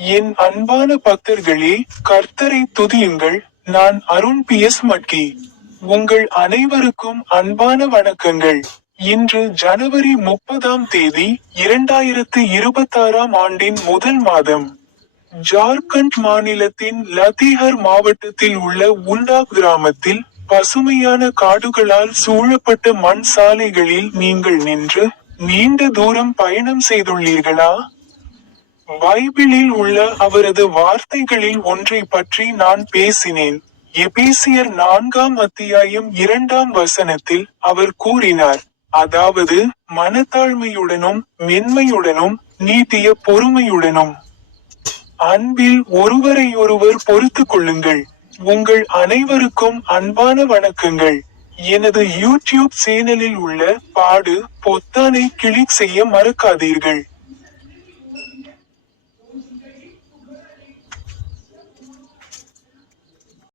என் அன்பான பக்தர்களே கர்த்தரை துதியுங்கள். நான் அருண் பி. எஸ். மட்கி. உங்கள் அனைவருக்கும் அன்பான வணக்கங்கள். இன்று ஜனவரி முப்பதாம் தேதி இரண்டாயிரத்து இருபத்தாறாம் ஆண்டின் முதல் மாதம். ஜார்க்கண்ட் மாநிலத்தின் லத்திஹர் மாவட்டத்தில் உள்ள உண்டா கிராமத்தில் பசுமையான காடுகளால் சூழப்பட்ட மண் சாலைகளில் நீங்கள் நின்று நீண்ட தூரம் பயணம் செய்துள்ளீர்களா? பைபிளில் உள்ள அவரது வார்த்தைகளில் ஒன்றை பற்றி நான் பேசினேன். எபேசியர் நான்காம் அத்தியாயம் இரண்டாம் வசனத்தில் அவர் கூறினார் அதாவது மனத்தாழ்மையுடனும் மென்மையுடனும் நீட்டிய பொறுமையுடனும். அன்பில் ஒருவரையொருவர் பொறுத்து கொள்ளுங்கள். உங்கள் அனைவருக்கும் அன்பான வணக்கங்கள். எனது யூடியூப் சேனலில் உள்ள பாடு பொத்தானை கிளிக் செய்ய மறக்காதீர்கள்.